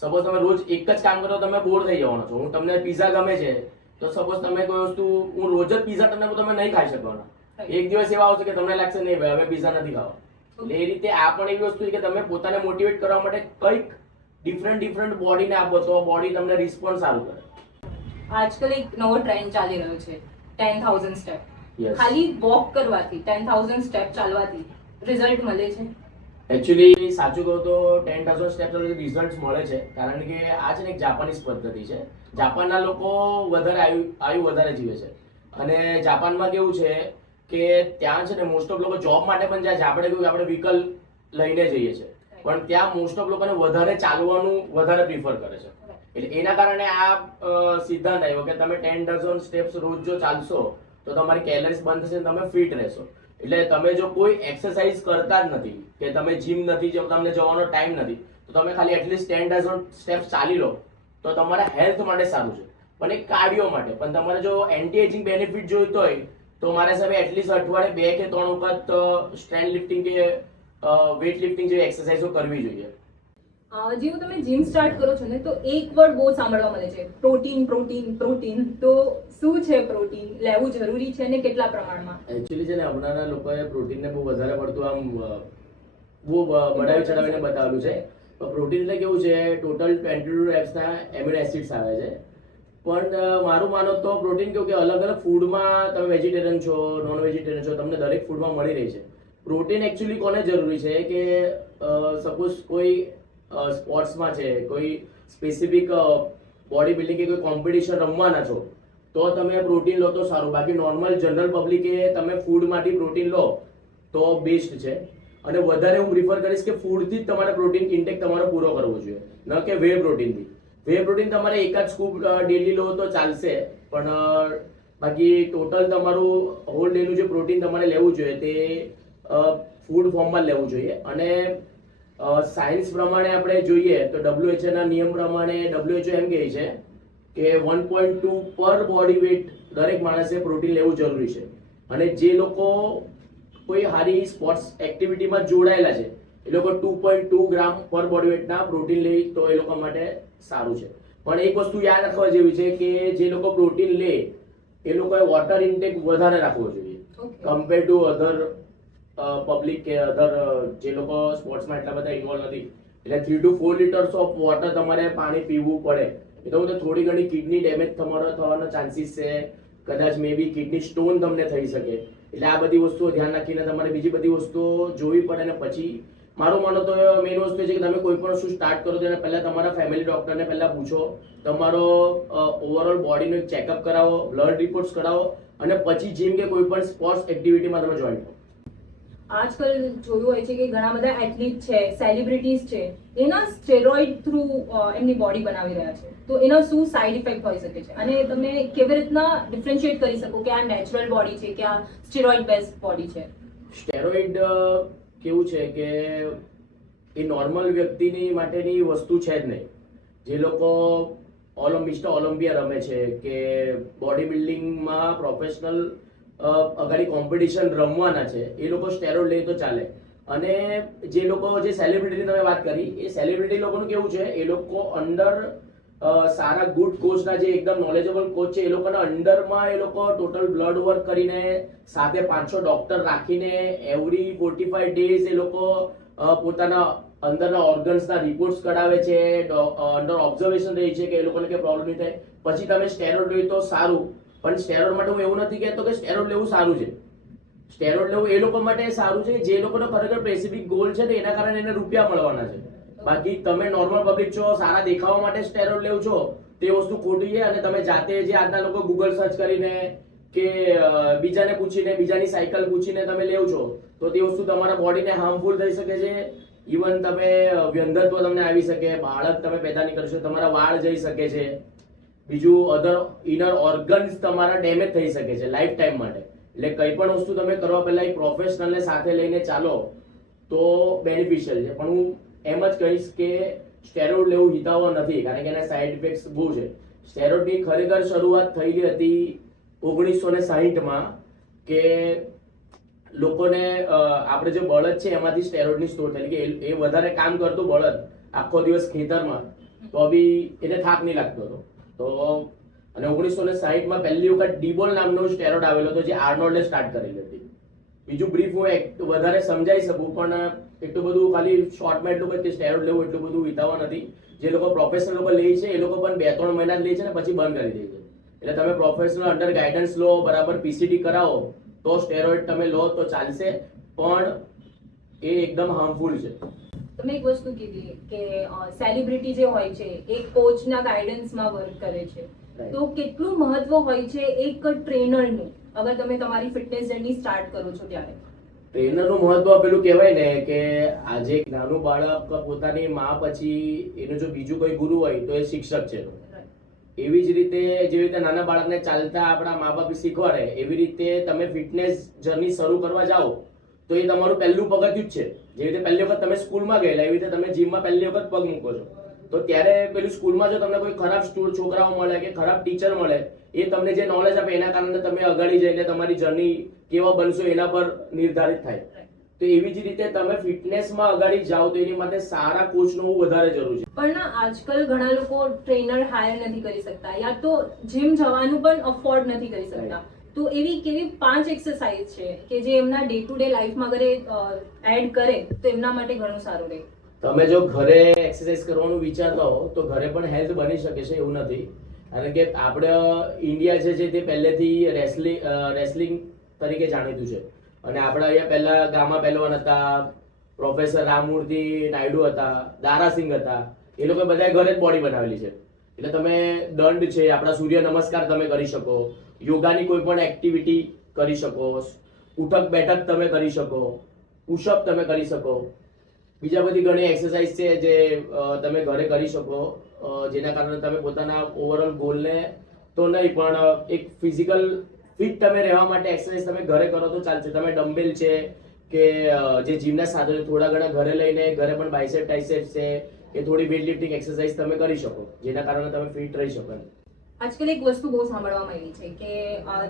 સપોઝ તમે રોજ એક જ કામ કરો તમે બોર થઈ જવાનો છો. હું તમને પીઝા ગમે છે તો સપોઝ તમે કોઈ વસ્તુ, હું રોજ જ પીઝા તમે નહીં ખાઈ શકવાના. એક દિવસ એવા આવશે કે તમને લાગશે નહીં ભાઈ હવે પીઝા નથી ખાવા. એટલે એ રીતે આ પણ એવી વસ્તુ છે કે તમે પોતાને મોટિવેટ કરવા માટે કંઈક ડિફરન્ટ બોડીને આપો તો બોડી તમને રિસ્પોન્સ સારું કરે. આજકાલ એક નવો ટ્રેન્ડ ચાલી રહ્યો છે 10,000 સ્ટેપ. Yes. ખાલી વોક કરવાથી 10,000 સ્ટેપ ચાલવાથી રિઝલ્ટ મળે છે? એકચ્યુઅલી સાચું કહું તો 10,000 સ્ટેપ્સ રિઝલ્ટ મળે છે, કારણ કે આ છે ને એક જાપાનીઝ પદ્ધતિ છે. જાપાનના લોકો વધારે આયુ વધારે જીવે છે, અને જાપાનમાં કેવું છે કે ત્યાં છે ને મોસ્ટ ઓફ લોકો જોબ માટે પણ જાય છે. આપણે કેવું આપણે વ્હીકલ લઈને જઈએ છીએ, પણ ત્યાં મોસ્ટ ઓફ લોકોને વધારે ચાલવાનું વધારે પ્રિફર કરે છે. એટલે એના કારણે આ સિદ્ધાંત આવ્યો કે તમે 10,000 સ્ટેપ્સ રોજ જો ચાલશો તો તમારી કેલરીઝ બંધ થશે, તમે ફિટ રહેશો. એટલે તમે જો કોઈ એક્સરસાઇઝ કરતા જ નથી કે તમે જીમ નથી, જો તમને જવાનો ટાઈમ નથી, તો તમે ખાલી એટલીસ્ટ 10,000 સ્ટેપ્સ ચાલી લો તો તમારા હેલ્થ માટે સારું છે, પણ એક કાર્ડિયો માટે. પણ તમારે જો એન્ટી એજિંગ બેનિફિટ જોઈતો હોય તો મારા હિસાબે એટલીસ્ટ અઠવાડિયે 2 કે 3 વખત સ્ટ્રેન્થ લિફ્ટિંગ કે વેટ લિફ્ટિંગ જેવી એક્સરસાઇઝો કરવી જોઈએ. જેવું તમે જીમ સ્ટાર્ટ કરો છો ને તો એક વર્ડ બહુ સાંભળવા મળે છે, પ્રોટીન પ્રોટીન પ્રોટીન. તો શું છે પ્રોટીન, લેવું જરૂરી છે અને કેટલા પ્રમાણમાં? એકચ્યુઅલી છે ને હમણાંના લોકોએ પ્રોટીનને બહુ વધારે પડતું આમ બહુ બઢાવી ચડાવીને બતાવેલું છે. તો પ્રોટીન એટલે કેવું છે, ટોટલ 22 ટાઈપ્સના એમિનો એસિડ્સ આવે છે. પણ મારું માનો તો પ્રોટીન કેવું કે અલગ અલગ ફૂડમાં, તમે વેજીટેરિયન છો, નોન વેજીટેરિયન છો, તમને દરેક ફૂડમાં મળી રહી છે. પ્રોટીન એકચ્યુઅલી કોને જરૂરી છે કે સપોઝ કોઈ સ્પોર્ટ્સમાં છે, કોઈ સ્પેસિફિક બોડી બિલ્ડિંગ કે કોઈ કોમ્પિટિશન રમવાના છો તો તમે પ્રોટીન લો તો સારું. બાકી નોર્મલ જનરલ પબ્લિકે તમે ફૂડમાંથી પ્રોટીન લો તો બેસ્ટ છે. અને વધારે હું પ્રિફર કરીશ કે ફૂડથી જ તમારે પ્રોટીન ઇન્ટેક તમારો પૂરો કરવો જોઈએ, ન કે વે પ્રોટીનથી. વે પ્રોટીન તમારે એક જ સ્કૂપ ડેલી લો તો ચાલશે, પણ બાકી ટોટલ તમારું હોલ ડેનું જે પ્રોટીન તમારે લેવું જોઈએ તે ફૂડ ફોર્મમાં લેવું જોઈએ. અને સાયન્સ પ્રમાણે આપણે જોઈએ તો WHO ના નિયમ પ્રમાણે WHO એમ કહે છે કે 1.2 પર બોડી વેટ દરેક માણસે પ્રોટીન લેવું જરૂરી છે. અને જે લોકો કોઈ સારી સ્પોર્ટ્સ એક્ટિવિટીમાં જોડાયેલા છે એ લોકો 2.2 ગ્રામ પર બોડી વેટના પ્રોટીન લે તો એ લોકો માટે સારું છે. પણ એક વસ્તુ યાદ રાખવા જેવી છે કે જે લોકો પ્રોટીન લે એ લોકોએ વોટર ઇન્ટેક વધારે રાખવો જોઈએ કમ્પેર ટુ અધર પબ્લિક કે અધર જે લોકો સ્પોર્ટ્સમાં એટલા બધા ઇન્વોલ્વ નથી. એટલે 3 to 4 લીટર્સ ઓફ વોટર તમારે પાણી પીવું પડે. એ તો થોડી ઘણી કિડની ડેમેજ તમારો થવાનો ચાન્સીસ છે, કદાચ મે બી કિડની સ્ટોન તમને થઈ શકે. એટલે આ બધી વસ્તુઓ ધ્યાન રાખીને તમારે બીજી બધી વસ્તુઓ જોવી પડે. અને પછી મારું માનો તો મેઇન વસ્તુ છે કે તમે કોઈ પણ વસ્તુ સ્ટાર્ટ કરો તો પહેલા તમારા ફેમિલી ડોક્ટરને પહેલા પૂછો, તમારો ઓવરઓલ બોડીનો એક ચેકઅપ કરાવો, બ્લડ રિપોર્ટ્સ કરાવો અને પછી જીમ કે કોઈ પણ સ્પોર્ટ્સ એક્ટિવિટીમાં તમે જોઈન કરો. આજકાલ જોયું હોય છે કે ઘણા બધા એથ્લીટ છે, સેલિબ્રિટીઝ છે, એના સ્ટેરોઇડ થ્રુ એમની બોડી બનાવી રહ્યા છે. તો એના શું સાઇડ ઇફેક્ટ હોઈ શકે છે અને તમે કેવી રીતના ડિફરન્શિએટ કરી શકો કે આ નેચરલ બોડી છે કે આ સ્ટેરોઇડ બેઝ બોડી છે? સ્ટેરોઇડ કેવું છે કે એ નોર્મલ વ્યક્તિની માટેની વસ્તુ છે જ નહીં. જે લોકો મિસ્ટર ઓલિમ્પિયા રમે છે કે બોડી બિલ્ડિંગમાં પ્રોફેશનલ અગાડી કોમ્પિટિશન રમવાના છે એ લોકો સ્ટેરોઇડ લે તો ચાલે. અને જે લોકો જે સેલિબ્રિટીની તમે વાત કરી એ સેલિબ્રિટી લોકોનું કેવું છે, એ લોકો અંડર સારા ગુડ કોચના જે એકદમ નોલેજેબલ કોચ છે એ લોકોના અંડરમાં એ લોકો ટોટલ બ્લડ વર્ક કરીને સાથે 500 ડોક્ટર રાખીને એવરી 45 ડેઝ એ લોકો પોતાના અંદરના ઓર્ગન્સના રિપોર્ટ્સ કઢાવે છે, અંડર ઓબ્ઝર્વેશન રહી છે કે એ લોકોને કંઈ પ્રોબ્લેમ નહીં થાય. પછી તમે સ્ટેરોઇડ લો તો સારું, પણ સ્ટેરોઇડ માટે હું એવું નથી કહેતો કે સ્ટેરોઇડ લેવું સારું છે. સ્ટેરોઇડ લેવું એ લોકો માટે સારું છે જે લોકોનો ખરેખર સ્પેસિફિક ગોલ છે ને એના કારણે એને રૂપિયા મળવાના છે. બાકી તમે નોર્મલ પબ્લિક છો, સારા દેખાવા માટે સ્ટેરોઇડ લેવ છો તે વસ્તુ ખોટી છે. અને તમે જાતે જે આજના લોકો ગૂગલ સર્ચ કરીને કે બીજાને પૂછીને બીજાની સાયકલ પૂછીને તમે લેવ છો તો તે વસ્તુ તમારા બોડીને હાર્મફુલ થઈ શકે છે. ઇવન તમે વ્યંધત્વ તમને આવી શકે, બાળક તમે પેદા નહીં કરી શકો, તમારા વાળ જઈ શકે છે, બીજું અધર ઇનર ઓર્ગન્સ તમારા ડેમેજ થઈ શકે છે લાઈફ ટાઈમ માટે. એટલે કઈ પણ વસ્તુ તમે કરવા પહેલા એક પ્રોફેશનલને સાથે લઈને ચાલો તો બેનિફિશિયલ છે. પણ હું એમ જ કહીશ કે સ્ટેરોઇડ લેવું હિતાવહ નથી, કારણ કે એના સાઇડ ઇફેક્ટ્સ બહુ છે. સ્ટેરોઇડની ખરેખર શરૂઆત થયેલી હતી 1960માં કે લોકોને આપણે જે બળદ છે એમાંથી સ્ટેરોઇડની સ્ટોર થયેલી કે એ વધારે કામ કરતું બળદ આખો દિવસ ખેતરમાં તો બી એને થાક નહીં લાગતો હતો. તો અને 1960માં પહેલી વખત ડીબોલ નામનો સ્ટેરોઇડ આવેલો હતો જે આર્નોલ્ડે સ્ટાર્ટ કરેલી હતી. બીજું બ્રીફ હું વધારે સમજાઈ શકું પણ એટલું બધું ખાલી શોર્ટમાં એટલું કે સ્ટેરોઇડ લેવું એટલું બધું વિતાવવા નથી. જે લોકો પ્રોફેશનલ લોકો લે છે એ લોકો પણ 2-3 મહિના જ લે છે ને પછી બંધ કરી દે છે. એટલે તમે પ્રોફેશનલ અંડર ગાઈડન્સ લો, બરાબર પીસીટી કરાવો તો સ્ટેરોઇડ તમે લો તો ચાલશે, પણ એ એકદમ હાર્મફુલ છે. તમે એક વસ્તુ કીધી કે સેલિબ્રિટી જે હોય છે એ કોચના ગાઈડન્સમાં વર્ક કરે છે, તો કેટલું મહત્વ હોય છે એક ટ્રેનરનું અગર તમે તમારી ફિટનેસ જર્ની સ્ટાર્ટ કરો છો ત્યારે? ટ્રેનરનું મહત્વ પેલું કહેવાય ને કે આજે એક નાનું બાળક પોતાની માં પછી એનો જો બીજું કોઈ ગુરુ હોય તો એ શિક્ષક છે. એવી જ રીતે જેવી રીતે નાના બાળકને ચાલતા આપણા મા બાપ શીખવાડે એવી રીતે તમે ફિટનેસ જર્ની શરૂ કરવા જાઓ તો એ તમારું પહેલું પગથિયું જ છે. જેવી રીતે પહેલી વખત તમે સ્કૂલમાં ગયેલા એવી રીતે તમે જીમમાં પહેલી વખત પગ મૂકો છો તો ત્યારે પેલું સ્કૂલમાં જો તમને કોઈ ખરાબ છોકરાઓ મળે કે ખરાબ ટીચર મળે એ તમને જે નોલેજ આપે એના કારણે તમે અગાડી જઈને તમારી જર્ની કેવા બનશો એના પર નિર્ધારિત થાય. તો એવી જ રીતે તમે ફિટનેસમાં અગાડી જાઓ તો એની માટે સારા કોચનું વધારે જરૂર છે. પણ આજકાલ ઘણા લોકો ટ્રેનર હાયર નથી કરી શકતા યા તો જીમ જવાનું પણ અફોર્ડ નથી કરી શકતા. તો એવી કેવી 5 એક્સરસાઇઝ છે કે જે એમના ડે ટુ ડે લાઈફમાં અગર એડ કરે તો એમના માટે ઘણું સારું રહે? તમે જો ઘરે એક્સરસાઇઝ કરવાનું વિચારતા હો તો ઘરે પણ હેલ્થ બની શકે છે એવું નથી. કારણ કે આપણે ઇન્ડિયા છે તે પહેલેથી રેસલિંગ તરીકે જાણીતું છે. અને આપણા અહીંયા પહેલા ગામા પહેલવાન હતા, પ્રોફેસર રામમૂર્તિ નાયડુ હતા, દારાસિંહ હતા, એ લોકો બધા ઘરે જ બોડી બનાવેલી છે. એટલે તમે દંડ છે, આપણા સૂર્ય નમસ્કાર તમે કરી શકો, યોગાની કોઈ પણ એક્ટિવિટી કરી શકો, ઉઠક બેઠક તમે કરી શકો, પુશઅપ તમે કરી શકો, બીજા બધી ઘણી એક્સરસાઇઝ છે જે તમે ઘરે કરી શકો, જેના કારણે તમે પોતાના ઓવરઓલ ગોલને તો નહીં પણ એક ફિઝિકલ ફિટ તમે રહેવા માટે એક્સરસાઇઝ તમે ઘરે કરો તો ચાલશે. તમે ડમ્બેલ છે કે જે જીમના સાધનો થોડા ઘણા ઘરે લઈને ઘરે પણ બાયસેપ ટાઇસેપ છે કે થોડી વેઇટ લિફ્ટિંગ એક્સરસાઇઝ તમે કરી શકો, જેના કારણે તમે ફિટ રહી શકો. આજકાલ એક વસ્તુ બહુ સાંભળવામાં આવી છે કે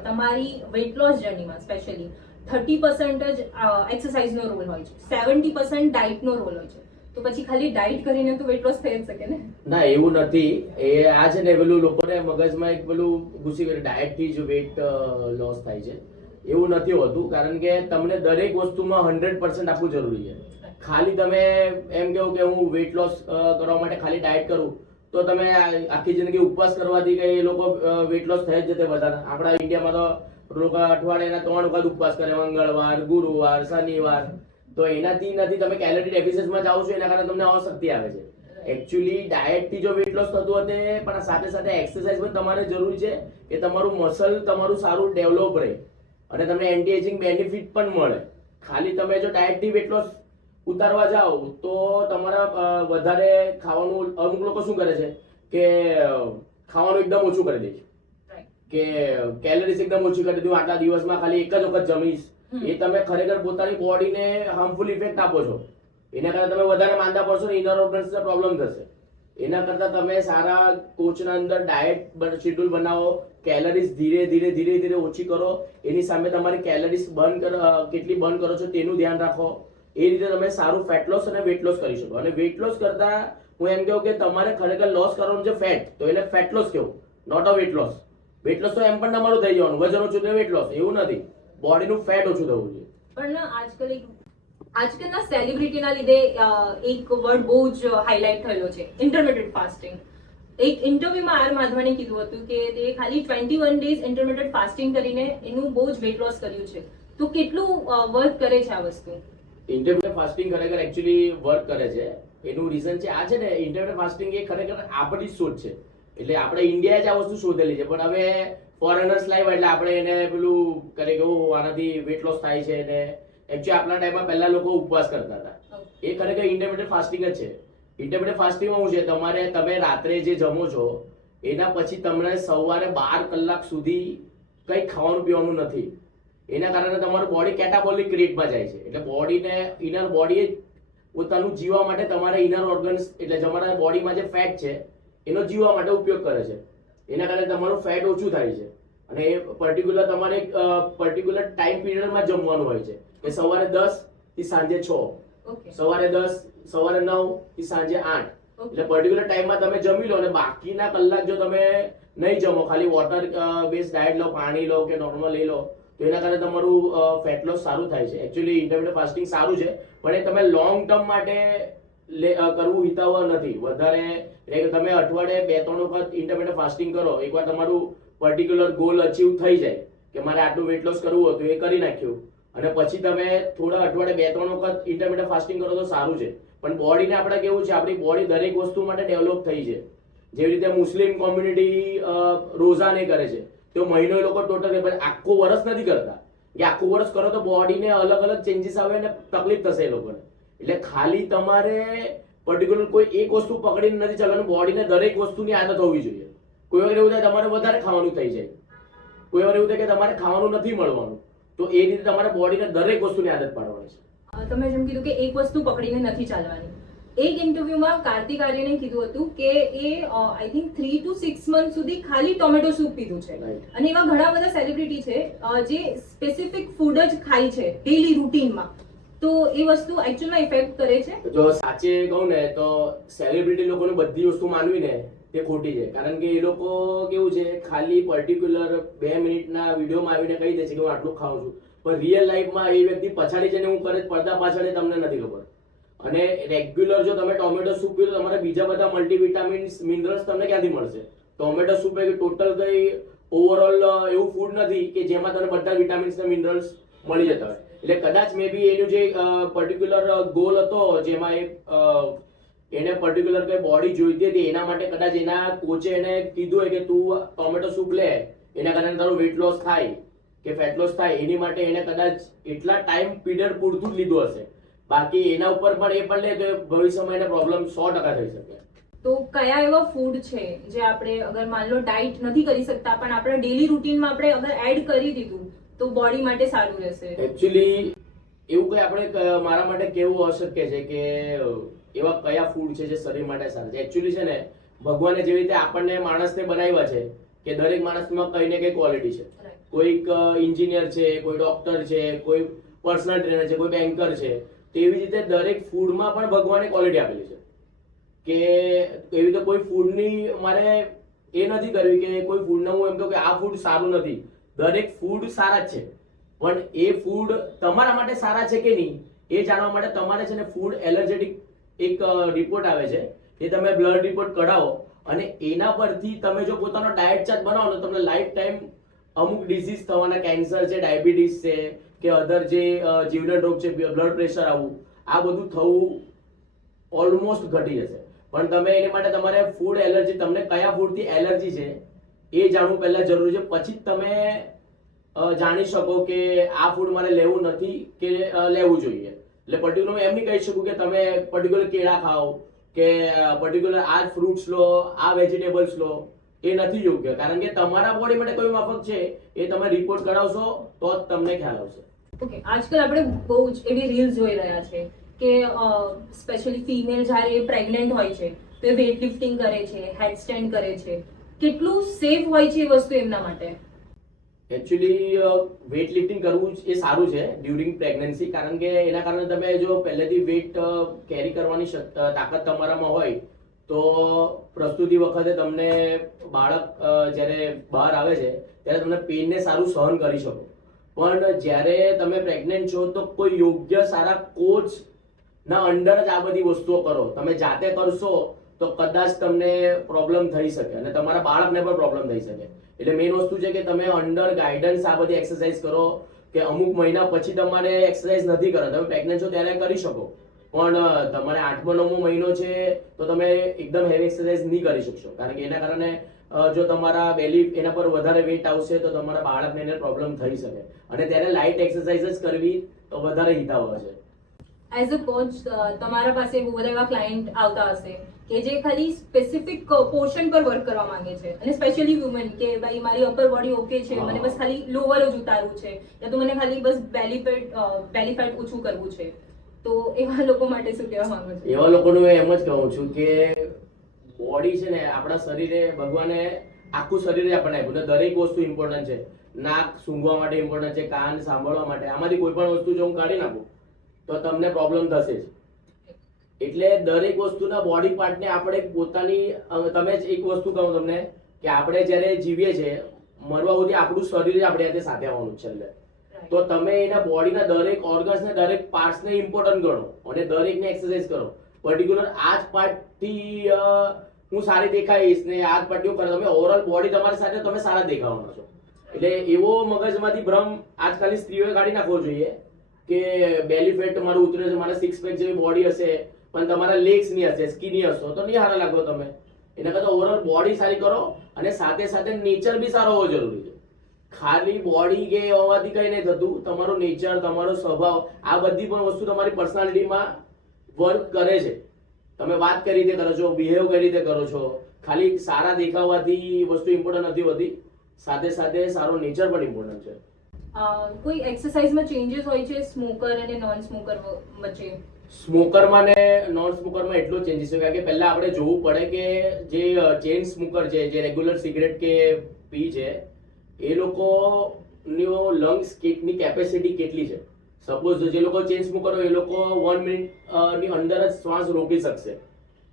તમારી વેઇટ લોસ જર્નીમાં સ્પેશિયલી 30% જ એક્સરસાઇઝનો રોલ હોય છે, 70% ડાયટનો રોલ હોય છે. તો પછી ખાલી ડાયટ કરીને તો વેઇટ લોસ થઈ જ શકે ને? ના, એવું નથી. એ આ છે ને પેલું લોકોને મગજમાં એક પેલું ઘૂસી ગયું ડાયટ થી જ વેઇટ લોસ થાય છે. એવું નથી હોતું, કારણ કે તમને દરેક વસ્તુમાં 100% આપવું જરૂરી છે. ખાલી તમે એમ કહો કે હું વેઇટ લોસ કરવા માટે ખાલી ડાયટ કરું તો તમે આખી જિંદગી ઉપવાસ કરવાથી કઈ એ લોકો વેઇટ લોસ થઈ જ જતે બધા. આપણા ઇન્ડિયામાં તો લોકો અઠવાડિયાના 3 વખત ઉપવાસ કરે, મંગળવાર, ગુરુવાર, શનિવાર. તો એનાથી નથી, તમે કેલરી ડેફિસિટમાં જાઓ છો એના કારણે તમને અશક્તિ આવે છે. એકચ્યુઅલી ડાયટ થી જો વેઇટ લોસ થતું હશે, પણ સાથે સાથે એક્સરસાઇઝ પણ તમારે જરૂરી છે કે તમારું મસલ તમારું સારું ડેવલપ રહે અને તમને એન્ટી એજિંગ બેનિફિટ પણ મળે. ખાલી તમે જો ડાયટ થી વેઇટ લોસ ઉતારવા જાઓ તો તમારા વધારે ખાવાનું, અમુક લોકો શું કરે છે કે ખાવાનું એકદમ ઓછું કરી દે છે કે કેલરીઝ એકદમ ઓછી કરી દઉં, આટલા દિવસમાં ખાલી એક જ વખત જમીશ. એ તમે ખરેખર પોતાની બોડીને હાર્મફુલ ઇફેક્ટ આપો છો. એના કારણે તમે વધારે માંદા પડશો ને ઇનર ઓર્ગન્સને પ્રોબ્લેમ થશે. એના કરતા તમે સારા કોચના અંદર ડાયટ શેડ્યુલ બનાવો, કેલરીઝ ધીરે ધીરે ધીરે ધીરે ઓછી કરો, એની સામે તમારી કેલરીઝ કેટલી બર્ન કરો છો તેનું ધ્યાન રાખો. એ રીતે તમે સારું ફેટ લોસ અને વેટ લોસ કરી શકો. અને વેટ લોસ કરતા હું એમ કહું કે તમારે ખરેખર લોસ કરવાનું છે ફેટ, તો એને ફેટ લોસ કહેવું, not a weight loss. Weight loss તો એમ પણ તમારું થઈ જવાનું, વજન ઓછું એટલે વેટ લોસ, એવું નથી. બોડીનું ફેટ ઓછું થવું જોઈએ. પણ આજકાલના સેલિબ્રિટીના લીધે એક વર્ડ બહુ જ હાઇલાઇટ થયેલો છે, ઇન્ટરમિટેડ ફાસ્ટિંગ. એક ઇન્ટરવ્યુમાં આર માધવાને કીધું હતું કે તે ખાલી 21 ડેઝ ઇન્ટરમિટેડ ફાસ્ટિંગ કરીને એનું બહુ જ વેટ લોસ કર્યું છે. તો કેટલું વર્ક કરે છે આ વસ્તુ? ઇન્ટરમિટેડ ફાસ્ટિંગ ખરેખર એકચ્યુઅલી વર્ક કરે છે. એનું રીઝન છે આ છે ને, ઇન્ટરમિટેડ ફાસ્ટિંગ એ ખરેખર આપણી શોધ છે. એટલે આપણે ઇન્ડિયાએ જ આ વસ્તુ શોધેલી છે, પણ હવે ફોરેનર્સ લાવ્યા એટલે આપણે એને પેલું કરે કે આનાથી વેટ લોસ થાય છે. ને એકચ્યુઅલી આપણા ટાઈમમાં પહેલા લોકો ઉપવાસ કરતા હતા. એ ખરેખર ઇન્ટરમિટેડ ફાસ્ટિંગ જ છે. ઇન્ટરમિટેડ ફાસ્ટિંગમાં શું છે, તમે રાત્રે જે જમો છો એના પછી તમને સવારે 12 કલાક સુધી કંઈ ખાવાનું પીવાનું નથી. એના કારણે તમારું બોડી કેટાબોલિક રેટમાં જાય છે. એટલે બોડીને ઇનર બોડી પોતાનું જીવવા માટે તમારે ઇનર ઓર્ગન્સ એટલે તમારા બોડીમાં જે ફેટ છે એનો જીવવા માટે ઉપયોગ કરે છે. એના કારણે તમારું ફેટ ઓછું થાય છે. અને એ પર્ટિક્યુલર તમારે એક પર્ટિક્યુલર ટાઈમ પીરિયડમાં જમવાનું હોય છે કે સવારે 10 થી સાંજે 6, સવારે 10, સવારે 9 થી સાંજે 8. એટલે પર્ટિક્યુલર ટાઈમમાં તમે જમી લો અને બાકીના કલાક જો તમે નહીં જમો, ખાલી વોટર બેઝ ડાયટ લો, પાણી લો કે નોર્મલ લઈ લો, તો એના કારણે તમારું ફેટ લોસ સારું થાય છે. એકચ્યુઅલી ઇન્ટરમિટેડ ફાસ્ટિંગ સારું છે, પણ એ તમે લોંગ ટર્મ માટે કરવું હિતાવહ નથી. વધારે તમે અઠવાડિયે 2-3 વખત ઇન્ટરમિટેડ ફાસ્ટિંગ કરો, એકવાર તમારું પર્ટિક્યુલર ગોલ અચીવ થઈ જાય કે મારે આટલું વેટ લોસ કરવું હતું, એ કરી નાખ્યું, અને પછી તમે થોડા અઠવાડિયે 2-3 વખત ઇન્ટરમિટેડ ફાસ્ટિંગ કરો તો સારું છે. પણ બોડીને આપણે કેવું છે, આપણી બોડી દરેક વસ્તુ માટે ડેવલપ થઈ છે. જેવી રીતે મુસ્લિમ કોમ્યુનિટી રોઝા નહીં કરે છે, તો મહિનો એ લોકો ટોટલ આખું વર્ષ નથી કરતા, કે આખું વર્ષ કરો તો બોડીને અલગ અલગ ચેન્જીસ આવે અને તકલીફ થશે એ લોકોને. એટલે ખાલી તમારે પર્ટિક્યુલર કોઈ એક વસ્તુ પકડીને નથી ચાલવાનું, બોડીને દરેક વસ્તુની આદત હોવી જોઈએ. કોઈ વાર એવું થાય તમારે વધારે ખાવાનું થઈ જાય, કોઈ વાર એવું થાય કે તમારે ખાવાનું નથી મળવાનું, તો એ રીતે તમારે બોડીને દરેક વસ્તુની આદત પાડવાની છે. તમે જેમ કીધું કે એક વસ્તુ પકડીને નથી ચાલવાની. એક ઇન્ટરવ્યુમાં કાર્તિક આર્યને કીધું હતું કે એ આઈ થિંક 3 to 6 મંથ સુધી ખાલી ટોમેટો સૂપ પીધું છે. અને એવા ઘણા બધા સેલિબ્રિટી છે જે સ્પેસિફિક ફૂડ જ ખાય છે ડેઈલી રૂટીનમાં. તો એ વસ્તુ એકચ્યુઅલમાં ઇફેક્ટ કરે છે? જો સાચે કહું ને તો સેલિબ્રિટી લોકોને બધી વસ્તુ માનવી ને તે ખોટી છે. કારણ કે એ લોકો કેવું છે, ખાલી પર્ટિક્યુલર 2 મિનિટના વિડીયોમાં આવીને કહી દે છે કે હું આટલું ખાઉં છું, પણ રિયલ લાઈફમાં એ વ્યક્તિ પછાડી જઈને હું કરે પડદા પાછળ તમને નથી ખબર. અને રેગ્યુલર જો તમે ટોમેટો સૂપ પીઓ તો તમારે બીજા બધા મલ્ટીવિટામિન્સ, મિનરલ્સ તમને ક્યાંથી મળશે? ટોમેટો સૂપ એ ટોટલ કઈ ઓવરઓલ એવું ફૂડ નથી કે જેમાં તમને બધા વિટામિન્સ અને મિનરલ્સ મળી જતા હોય. એટલે કદાચ મે બી એનું જે પર્ટિક્યુલર ગોલ હતો, જેમાં એને પર્ટિક્યુલર કઈ બોડી જોઈતી હતી, એના માટે કદાચ એના કોચે એને કીધું હોય કે તું ટોમેટો સૂપ લે, એના કારણે તારું વેટ લોસ થાય કે ફેટ લોસ થાય, એની માટે એને કદાચ એટલા ટાઈમ પીરિયડ પૂરતું જ લીધું હશે. બાકી એના ઉપર પણ એ પણ લે તો ભવિષ્યમાં એને પ્રોબ્લેમ 100% થઈ શકે. તો કયા એવા ફૂડ છે જે આપણે અગર માન લો ડાયટ નથી કરી શકતા પણ આપણે ડેલી રૂટીનમાં આપણે અગર એડ કરી દીધું તો બોડી માટે સારું રહેશે? એકચ્યુઅલી એવું કઈ આપણે મારા માટે કેવું અશક્ય છે કે એવા કયા ફૂડ છે જે શરીર માટે સારા છે. એકચ્યુઅલી છે ને ભગવાને જેવી રીતે આપણને માણસને બનાવ્યા છે કે દરેક માણસમાં કઈ ને કઈ ક્વોલિટી છે. કોઈક એન્જિનિયર છે, કોઈ ડોક્ટર છે, કોઈ પર્સનલ ટ્રેનર છે, કોઈ બેન્કર છે. તો એવી રીતે દરેક ફૂડમાં પણ ભગવાને ક્વોલિટી આપેલી છે કે એવી રીતે કોઈ ફૂડની મારે એ નથી કરવી કે કોઈ ફૂડને હું એમ કહું કે આ ફૂડ સારું નથી. દરેક ફૂડ સારા જ છે, પણ એ ફૂડ તમારા માટે સારા છે કે નહીં એ જાણવા માટે તમારે છે ને ફૂડ એલર્જેટિક એક રિપોર્ટ આવે છે, એ તમે બ્લડ રિપોર્ટ કઢાવો અને એના પરથી તમે જો પોતાનો ડાયટ ચાર્ટ બનાવો તો તમને લાઈફ ટાઈમ અમુક ડિઝીઝ થવાના, કેન્સર છે, ડાયાબિટીસ છે કે અધર જે જીવલેણ રોગ છે, બ્લડ પ્રેશર આવવું, આ બધું થવું ઓલમોસ્ટ ઘટી જશે. પણ તમે એની માટે તમારે ફૂડ એલર્જી, તમને કયા ફૂડથી એલર્જી છે એ જાણવું પહેલા જરૂરી છે. પછી જ તમે જાણી શકો કે આ ફૂડ મારે લેવું નથી કે લેવું જોઈએ. એટલે પર્ટિક્યુલર એમ નહીં કહી શકું કે તમે પર્ટિક્યુલર કેળા ખાઓ કે પર્ટિક્યુલર આ ફ્રૂટ્સ લો, આ વેજીટેબલ્સ લો, એ નથી યોગ્ય. કારણ કે તમારા બોડી માટે કયું માફક છે એ તમે રિપોર્ટ કરાવશો તો જ તમને ખ્યાલ આવશે. ઓકે, આજકાલ આપણે બહુ જ એવી રીલ્સ જોઈ રહ્યા છે કે સ્પેશિયલી ફિમેલ જ્યારે પ્રેગ્નન્ટ હોય છે તો એ વેઇટ લિફ્ટિંગ કરે છે, હેડસ્ટેન્ડ કરે છે. કેટલું સેફ હોય છે એ વસ્તુ એમના માટે? એકચ્યુઅલી વેઇટ લિફ્ટિંગ કરવું એ સારું છે ડ્યુરિંગ પ્રેગ્નન્સી, કારણ કે એના કારણે તમે જો પહેલેથી વેઇટ કેરી કરવાની તાકાત તમારામાં હોય તો પ્રસ્તુતિ વખતે તમને બાળક જ્યારે બહાર આવે છે ત્યારે તમને પેઇનને સારું સહન કરી શકો. પણ જ્યારે તમે પ્રેગ્નન્ટ છો તો કોઈ યોગ્ય સારા કોચ ના અંડર જ આ બધી વસ્તુઓ કરો. તમે જાતે કરશો તો કદાચ તમને પ્રોબ્લેમ થઈ શકે અને તમારા બાળકને પણ પ્રોબ્લેમ થઈ શકે. એટલે મેઇન વસ્તુ છે કે તમે અંડર ગાઈડન્સ આ બધી એક્સરસાઇઝ કરો કે અમુક મહિના પછી તમારે એક્સરસાઇઝ નથી કરો, તમે પ્રેગ્નન્ટ છો ત્યારે કરી શકો. પણ તમારે 8મો 9મો મહિનો છે તો તમે એકદમ હેવી એક્સરસાઇઝ નહીં કરી શકશો, કારણ કે એના કારણે જો તમારા બેલી એના પર વધારે વેટ આવશે તો તમારા બાળકને એને પ્રોબ્લેમ થઈ શકે. અને ત્યારે લાઇટ એક્સરસાઇઝ જ કરવી તો વધારે હિતાવહ છે. એઝ અ કોચ તમારા પાસે બહુ બધા એવા ક્લાયન્ટ આવતા હશે કે જે ખાલી સ્પેસિફિક પોર્શન પર વર્ક કરવા માંગે છે, અને સ્પેશિયલી વુમન કે ભાઈ મારી અપર બોડી ઓકે છે, મને બસ ખાલી લોવર જ ઉતારવું છે, યા તો મને ખાલી બસ બેલી ફેટ ઓછું કરવું છે. તો એવા લોકો માટે શું કહેવા માંગો છો? એવા લોકોનું એમ જ કહું છું કે બોડી છે ને આપણા શરીરે ભગવાને આખું શરીર આપણને આપ્યું ને દરેક વસ્તુ ઇમ્પોર્ટન્ટ છે. નાક સૂંઘવા માટે ઇમ્પોર્ટન્ટ છે, કાન સાંભળવા માટે. આમાંથી કોઈ પણ વસ્તુ જો હું કાઢી નાખું તો તમને પ્રોબ્લેમ થશે જ. એટલે દરેક વસ્તુના બોડી પાર્ટને આપણે પોતાની, તમે જ એક વસ્તુ કહું તમને કે આપણે જ્યારે જીવીએ છીએ મરવા સુધી આપણું શરીર આપણે સાથે સાથે આવવાનું છે. એટલે તો તમે એના બોડીના દરેક ઓર્ગન્સને, દરેક પાર્ટ્સને ઇમ્પોર્ટન્ટ ગણો અને દરેકને એક્સરસાઇઝ કરો. પર્ટિક્યુલર આ જ પાર્ટથી હું સારી દેખાઈશ ને આ જ પાર્ટીઓ કરો, તમે ઓવરઓલ બોડી તમારી સાથે તમે સારા દેખાવાના છો. એટલે એવો મગજમાંથી ભ્રમ આજકાલની સ્ત્રીઓએ કાઢી નાખવો જોઈએ કે બેલી ફેટ તમારું ઉતરે છે, મારા સિક્સ પેક જેવી બોડી હશે પણ તમારા લેગ્સ નહીં હશે, સ્કીની હશો તો નહીં સારા લાગો તમે. એના કરતાં ઓવરઓલ બોડી સારી કરો અને સાથે સાથે નેચર બી સારો હોવો જરૂરી છે. ખાલી બોડી કે હોવાથી કઈ નહીં થતું, તમારું નેચર, તમારો સ્વભાવ, આ બધી પણ વસ્તુ તમારી પર્સનાલિટીમાં વર્ક કરે છે. તમે વાત કઈ રીતે કરો છો, બિહેવ કઈ રીતે કરો છો, ખાલી સારા દેખાવાથી વસ્તુ ઇમ્પોર્ટન્ટ નથી હોતી, સાથે સાથે સારો નેચર પણ ઇમ્પોર્ટન્ટ છે. કોઈ એક્સરસાઇઝમાં ચેન્જીસ હોય છે સ્મોકર અને નોન સ્મોકર વચ્ચે? સ્મોકરમાં ને નોન સ્મોકરમાં એટલો ચેન્જીસ છે કારણ કે પહેલા આપણે જોવું પડે કે જે ચેઇન સ્મોકર છે, જે રેગ્યુલર સિગરેટ કે પી છે, એ લોકોનો લંગ્સ ની કેપેસિટી કેટલી છે. સપોઝ જે લોકો ચેઇન સ્મોકર હોય એ લોકો 1 મિનિટની અંદર જ શ્વાસ રોકી શકશે.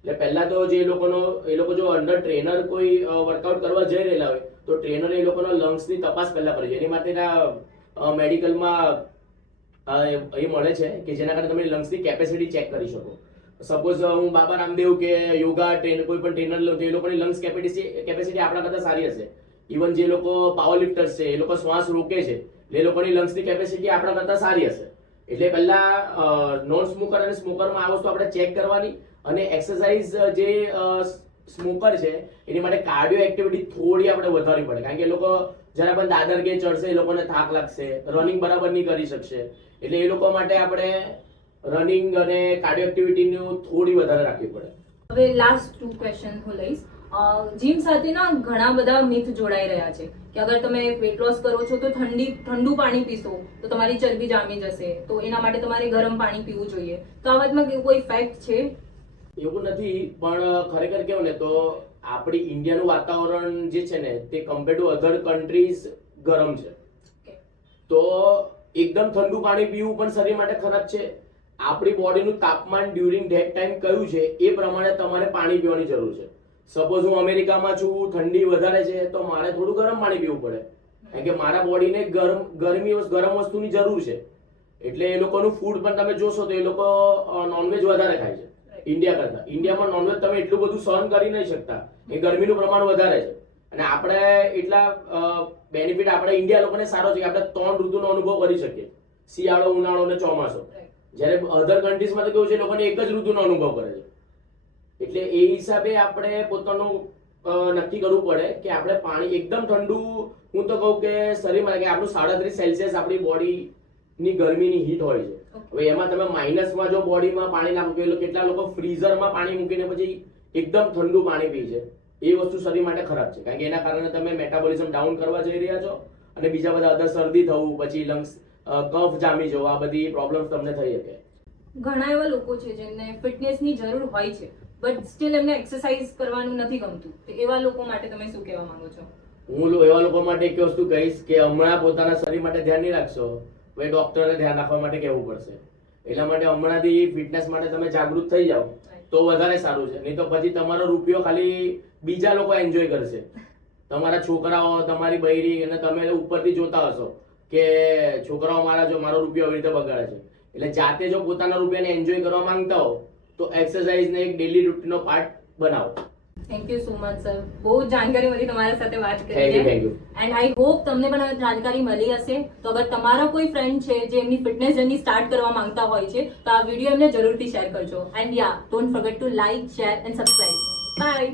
એટલે પહેલા તો જે એ લોકો જો અંડર ટ્રેનર કોઈ વર્કઆઉટ કરવા જઈ રહેલા હોય તો ટ્રેનર એ લોકોના લંગ્સની તપાસ પહેલા કરે છે. એની માટેના મેડિકલમાં એ મળે છે કે જેના કારણે તમે લંગ્સની કેપેસિટી ચેક કરી શકો. સપોઝ હું બાબા રામદેવ કે યોગા ટ્રેનર કોઈ પણ ટ્રેનર લો તો એ લોકોની લંગ્સ કેપેસિટી આપણા કરતાં સારી હશે. ઇવન જે લોકો પાવર લિફ્ટર્સ છે એ લોકો શ્વાસ રોકે છે એ લોકોની લંગ્સની કેપેસિટી આપણા કરતાં સારી હશે. એટલે પહેલા નોન સ્મોકર અને સ્મોકરમાં આ વસ્તુ આપણે ચેક કરવાની. અને એક્સરસાઇઝ જે સ્મોકર છે એની માટે કાર્ડિયો એક્ટિવિટી થોડી આપણે વધારવી પડે, કારણ કે એ લોકો જરા પણ દાદર કે ચડશે એ લોકોને થાક લાગશે, રનિંગ બરાબર નહીં કરી શકશે. એટલે એ લોકો માટે આપણે રનિંગ અને કાર્ડિયો એક્ટિવિટીનું થોડી વધારે રાખવી પડે. હવે લાસ્ટ 2 ક્વેશ્ચન હું લઈશ. જીમ સાથે ના ઘણા બધા મિથ જોડાઈ રહ્યા છે કે અગર તમે વેટ લોસ કરો છો તો ઠંડુ પાણી પીશો તો તમારી ચરબી જામી જશે, તો એના માટે તમારે ગરમ પાણી પીવું જોઈએ. તો આ વાતમાં કેવું કોઈ ફેક્ટ છે? એવું નથી, પણ ખરેખર કેવું ને તો આપણી ઇન્ડિયાનું વાતાવરણ જે છે ને તે કમ્પેર ટુ અધર કન્ટ્રીઝ ગરમ છે. તો એકદમ ઠંડુ પાણી પીવું પણ શરીર માટે ખરાબ છે. આપણી બોડીનું તાપમાન ડ્યુરિંગ ધેટ ટાઈમ કયું છે એ પ્રમાણે તમારે પાણી પીવાની જરૂર છે. સપોઝ હું અમેરિકામાં છું, ઠંડી વધારે છે, તો મારે થોડું ગરમ પાણી પીવું પડે, કારણ કે મારા બોડીને ગરમ વસ્તુની જરૂર છે. એટલે એ લોકોનું ફૂડ પણ તમે જોશો તો એ લોકો નોનવેજ વધારે ખાય છે ઇન્ડિયા કરતા. ઇન્ડિયામાં નોનવેજ તમે એટલું બધું સહન કરી નહીં શકતા, એ ગરમીનું પ્રમાણ વધારે છે. અને આપણે એટલા બેનિફિટ આપણે ઇન્ડિયા લોકોને સારો છે કે આપણે 3 ઋતુનો અનુભવ કરી શકીએ, શિયાળો, ઉનાળો અને ચોમાસો. જ્યારે અધર કન્ટ્રીઝમાં તો કેવું છે, લોકોને એક જ ઋતુનો અનુભવ કરે છે. એટલે એ હિસાબે આપણે પોતાનું નક્કી કરવું પડે કે આપણે પાણી એકદમ ઠંડુ, હું તો કહું કે શરીરમાં કે આપણું 37 સેલ્સિયસ આપણી બોડીની ગરમીની હીટ હોય છે. હવે એમાં તમે માઇનસમાં જો બોડીમાં પાણી નાખો, કેટલા લોકો ફ્રીઝરમાં પાણી મૂકીને પછી એકદમ ઠંડુ પાણી પી છે, એ વસ્તુ શરીર માટે ખરાબ છે. કારણ કે એના કારણે તમે મેટાબોલિઝમ ડાઉન કરવા જઈ રહ્યા છો અને બીજા બધા અધર શરદી થવું, પછી લંગ્સ કફ જામી જવું, આ બધી પ્રોબ્લેમ્સ તમને થઈ શકે. ઘણા એવા લોકો છે જેમને ફિટનેસની જરૂર હોય છે બટ સ્ટીલ એમને એક્સરસાઇઝ કરવાનું નથી ગમતું, તો એવા લોકો માટે તમે શું કહેવા માંગો છો? હું એવા લોકો માટે એક વસ્તુ કહીશ કે હમણાં પોતાના શરીર માટે ધ્યાન નહીં રાખશો, ભાઈ ડોક્ટરને ધ્યાન રાખવા માટે કહેવું પડશે. એટલા માટે હમણાંથી ફિટનેસ માટે તમે જાગૃત થઈ જાઓ તો વધારે સારું છે. નહીં તો પછી તમારો રૂપિયો ખાલી બીજા લોકો એન્જોય કરશે, તમારા છોકરાઓ, તમારી બૈરી, અને તમે ઉપરથી જોતા હશો કે છોકરાઓ મારો રૂપિયો આવી રીતે બગાડે છે. એટલે જાતે જો પોતાના રૂપિયાને એન્જોય કરવા માંગતા હો તો એક્સરસાઇઝને એક ડેલી રૂટીનનો પાર્ટ બનાવો. Thank you so much sir, બહુ જાણકારી મળી તમારા સાથે વાત થેન્ક યુ. કરીને. એન્ડ આઈ હોપ તમને પણ હવે જાણકારી મળી હશે. તો અગર તમારો કોઈ ફ્રેન્ડ છે જે એમની ફિટનેસ જર્ની સ્ટાર્ટ કરવા માંગતા હોય છે તો આ વિડીયો એમને જરૂરથી શેર કરજો. And ya, don't forget to like, share and subscribe. By.